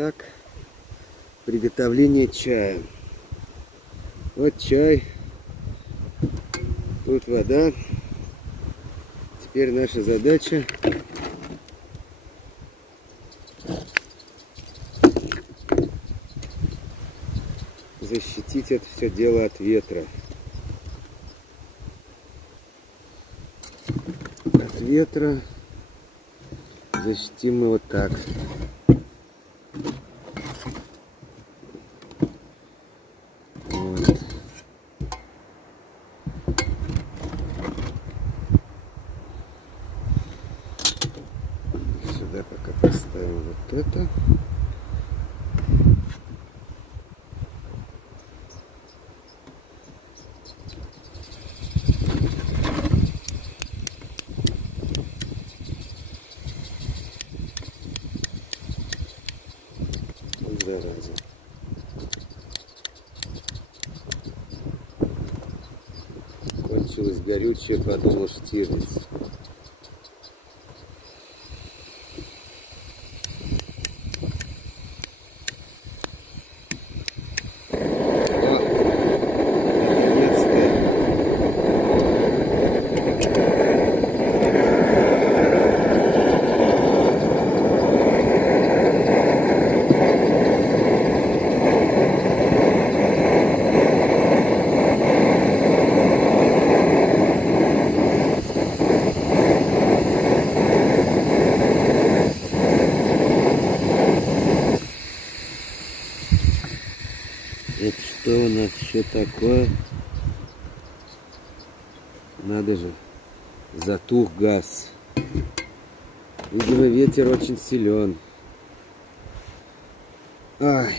Итак, приготовление чая. Вот чай, тут вода. Теперь наша задача защитить это все дело от ветра. От ветра защитим мы вот так. Вот. Сюда пока поставим вот это. Зараза. Кончилось горючее, подумал Штирлиц. Это что у нас еще такое? Надо же, затух газ. Видимо, ветер очень силен. Ай.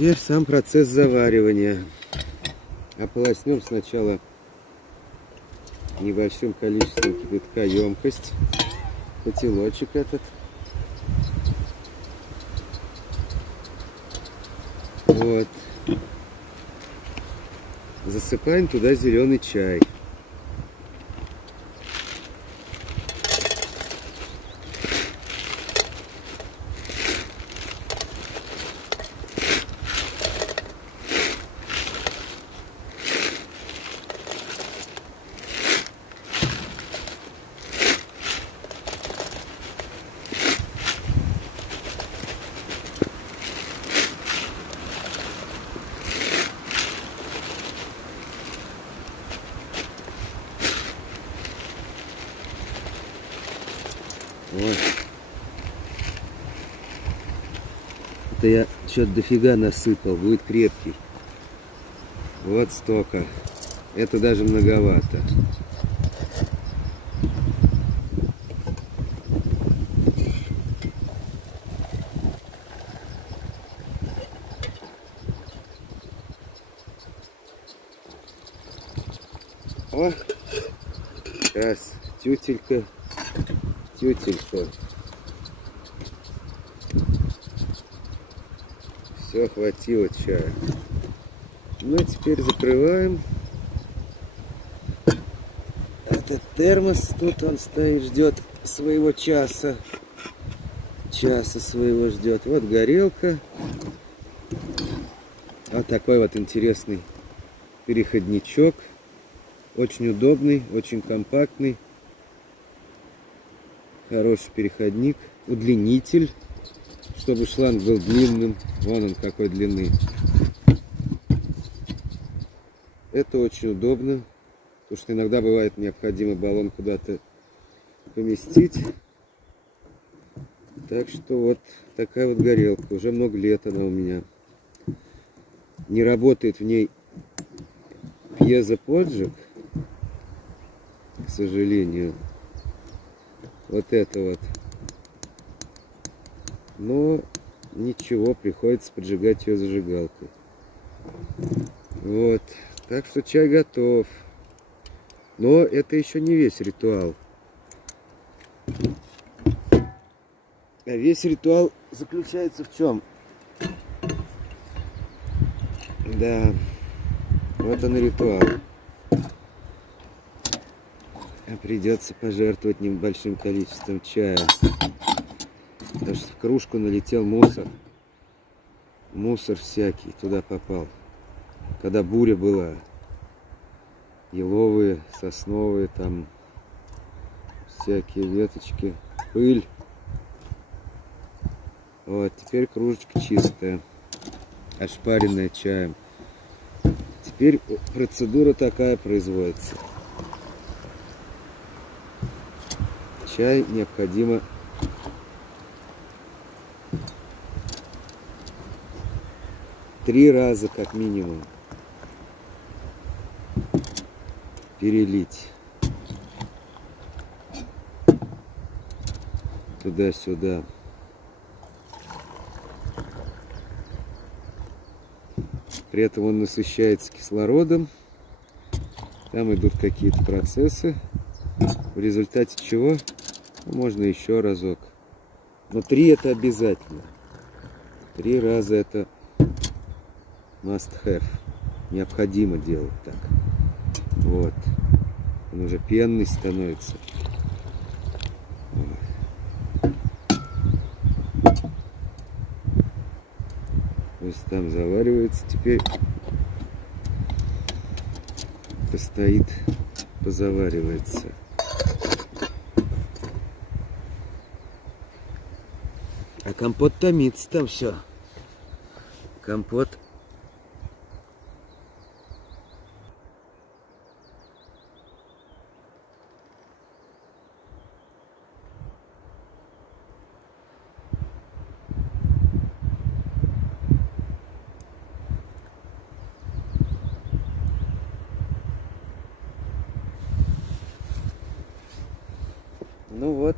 Теперь сам процесс заваривания. Ополоснем сначала небольшим количеством кипятка емкость, котелочек этот. Вот. Засыпаем туда зеленый чай. Вот. Это я что-то дофига насыпал, будет крепкий. Вот столько. Это даже многовато. О, раз, тютелька. Тютелька. Все, хватило чая. Ну, теперь закрываем. Этот термос, тут он стоит, ждет своего часа. Часа своего ждет. Вот горелка. Вот такой вот интересный переходничок. Очень удобный, очень компактный. Хороший переходник, удлинитель, чтобы шланг был длинным. Вон он какой длины. Это очень удобно, потому что иногда бывает необходимо баллон куда-то поместить. Так что вот такая вот горелка. Уже много лет она у меня. Не работает в ней пьезоподжиг, к сожалению. Вот это вот. Но ничего, приходится поджигать ее зажигалкой. Вот. Так что чай готов. Но это еще не весь ритуал. А весь ритуал заключается в чем? Да. Вот он и ритуал. Придется пожертвовать небольшим количеством чая, потому что в кружку налетел мусор. Мусор всякий туда попал. Когда буря была, еловые, сосновые, там всякие веточки, пыль. Вот, теперь кружечка чистая, ошпаренная чаем. Теперь процедура такая производится. Чай необходимо три раза как минимум перелить туда-сюда. При этом он насыщается кислородом. Там идут какие-то процессы, в результате чего можно еще разок. Но 3 это обязательно. 3 раза это must have. Необходимо делать так. Вот. Он уже пенный становится. То есть там заваривается. Теперь постоит, позаваривается. А компот томится там все. Компот. Ну вот,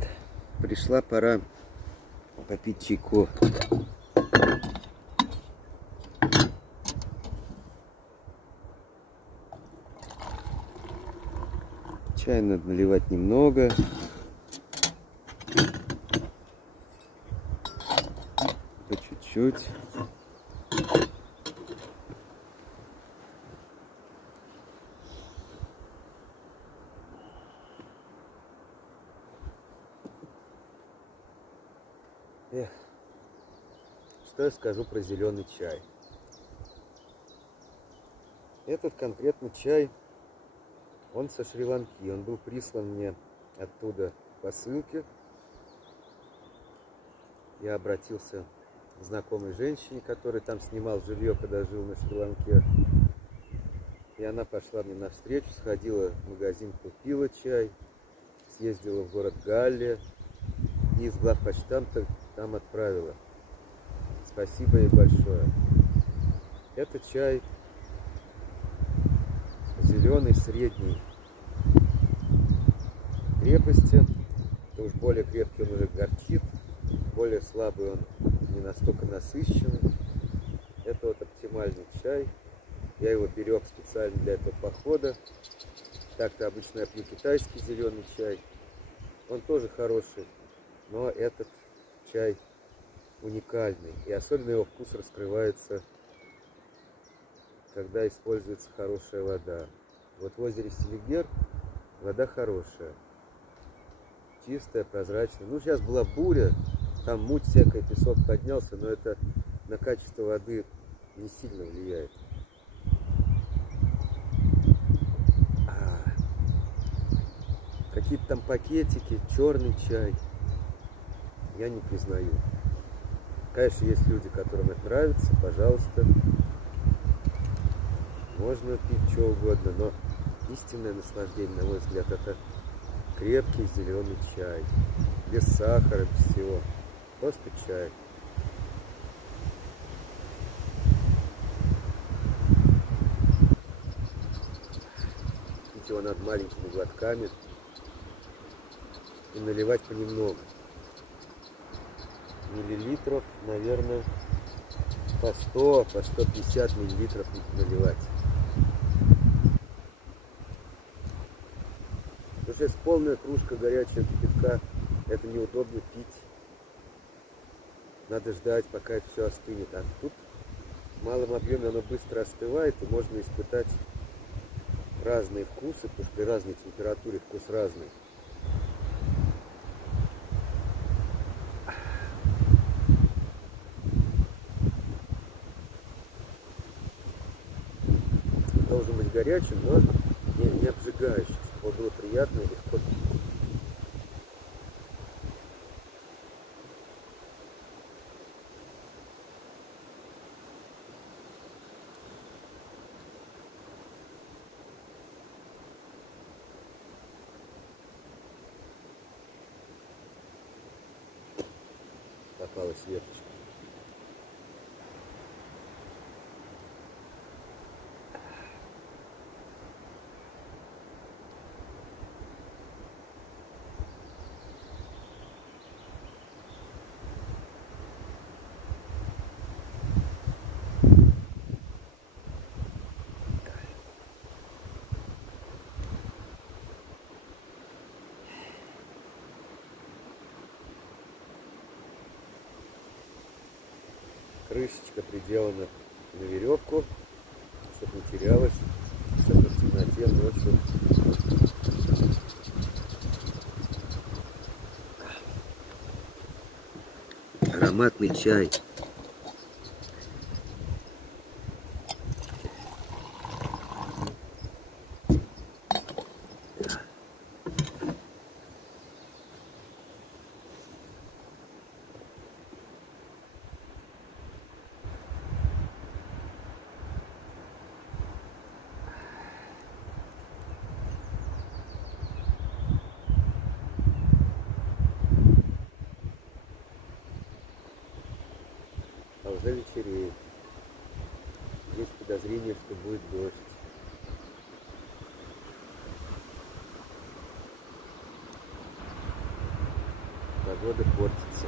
пришла пора попить чайку. Чай надо наливать немного. По чуть-чуть. Эх, что я скажу про зеленый чай? Этот конкретный чай, он со Шри-Ланки. Он был прислан мне оттуда посылки. Я обратился к знакомой женщине, которая там снимал жилье, когда жил на Шри-Ланке. И она пошла мне навстречу, сходила в магазин, купила чай, съездила в город Галле и с главпочтамта там отправила. Спасибо ей большое. Это чай зеленый средней крепости. Это уж более крепкий он уже горчит, более слабый он не настолько насыщенный. Это вот оптимальный чай. Я его берег специально для этого похода. Так-то обычно я пью китайский зеленый чай. Он тоже хороший, но этот чай уникальный. И особенно его вкус раскрывается, когда используется хорошая вода. Вот в озере Селигер вода хорошая. Чистая, прозрачная. Ну, сейчас была буря, там муть всякая, песок поднялся, но это на качество воды не сильно влияет. Какие-то там пакетики, черный чай. Я не признаю. Конечно, есть люди, которым это нравится, пожалуйста. Можно пить что угодно, но истинное наслаждение, на мой взгляд, это крепкий зеленый чай. Без сахара, без всего. Просто чай. Пить его надо маленькими глотками и наливать понемногу. Миллилитров, наверное, по 100, по 150 миллилитров наливать. Потому что если полная кружка горячего кипятка, это неудобно пить. Надо ждать, пока это все остынет. А тут в малом объеме оно быстро остывает, и можно испытать разные вкусы, потому что при разной температуре вкус разный. Должен быть горячим, но не обжигающим, чтобы было приятно и легко пить. Попалась веточка. Крышечка приделана на веревку, чтобы не терялась, чтобы в темноте ночью. Ароматный чай. А уже вечереет. Есть подозрение, что будет дождь. Погода портится.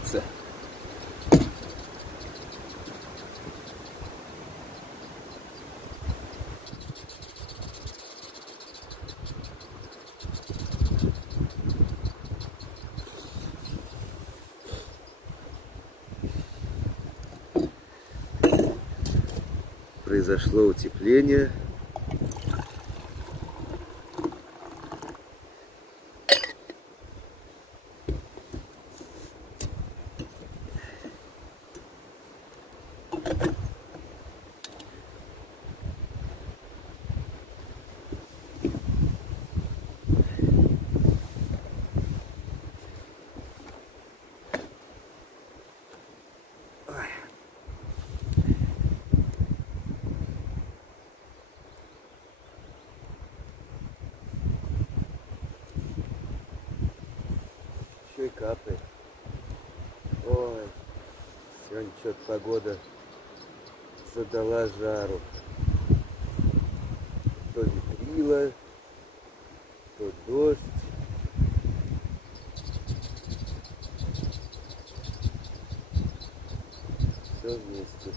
говорится. Произошло утепление. Еще и капает. Ой, сегодня что-то погода задала жару. То ветрило, то дождь. Все вместе.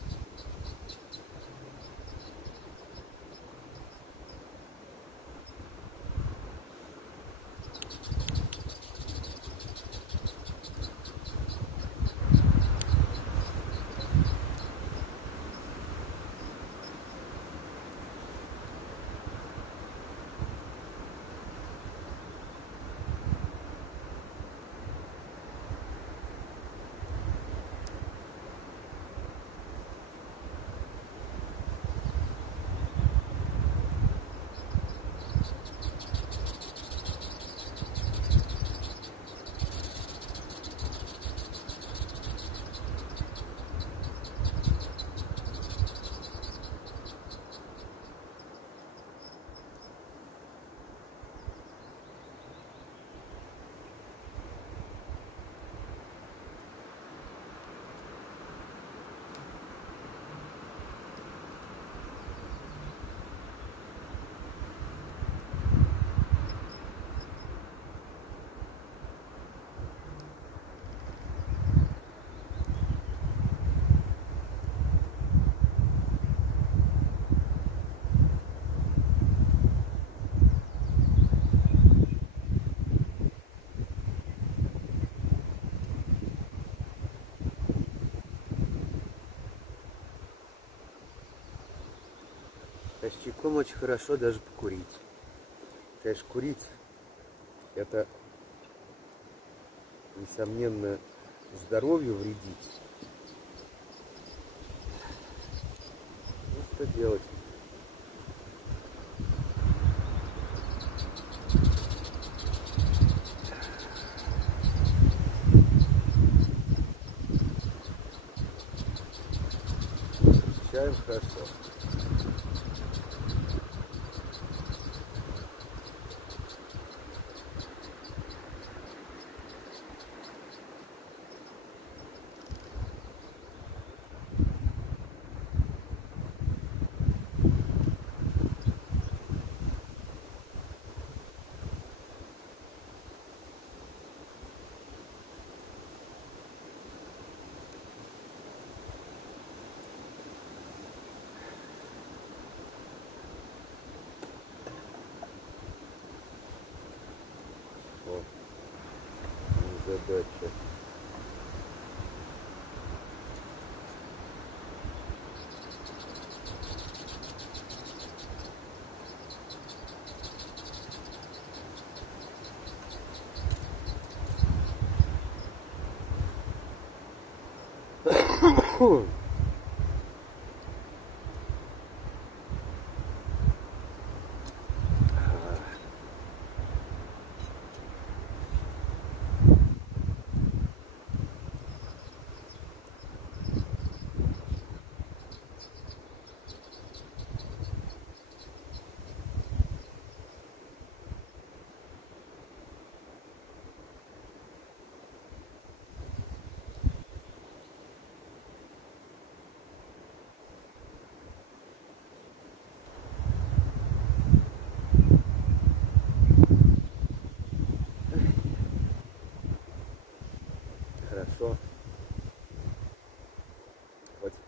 А с чайком очень хорошо даже покурить. Конечно, курить это, несомненно, здоровью вредить. Ну, что делать? Чаем хорошо. Задача.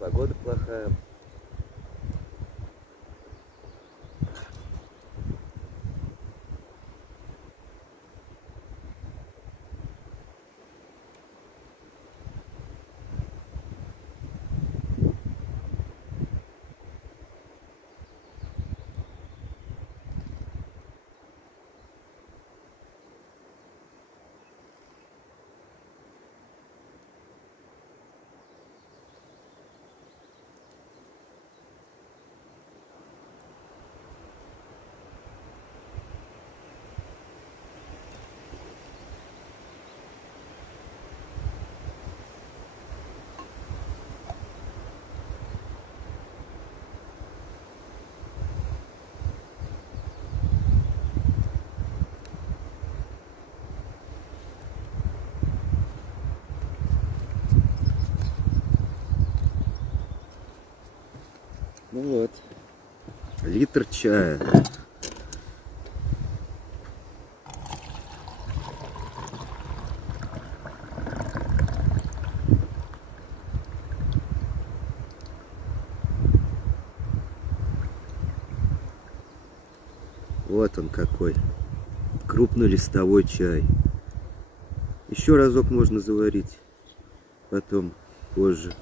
погода плохая. Ну вот, литр чая. Вот он какой. Крупнолистовой чай. Еще разок можно заварить. Потом, позже.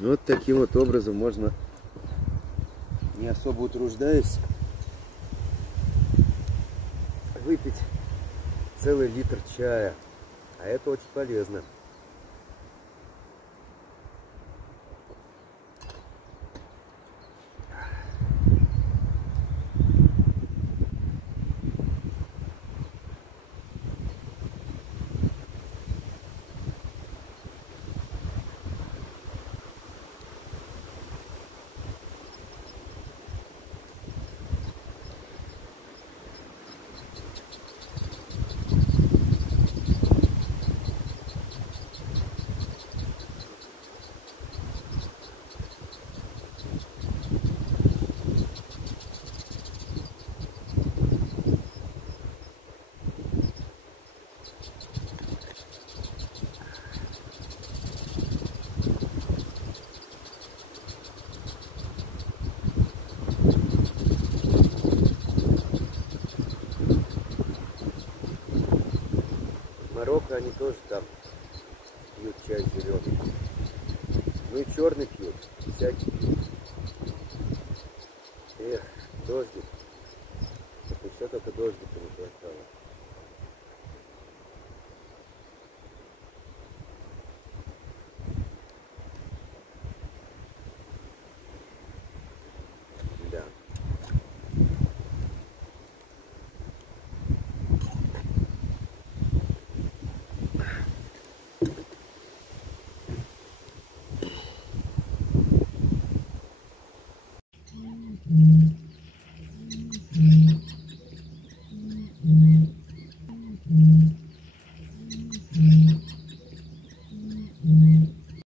Вот таким вот образом можно, не особо утруждаясь, выпить целый литр чая. А это очень полезно. Марокко они тоже там пьют чай зеленый. Ну и черный пьют, всякий пьют. Эх, дождик. Еще только дождика не хватало.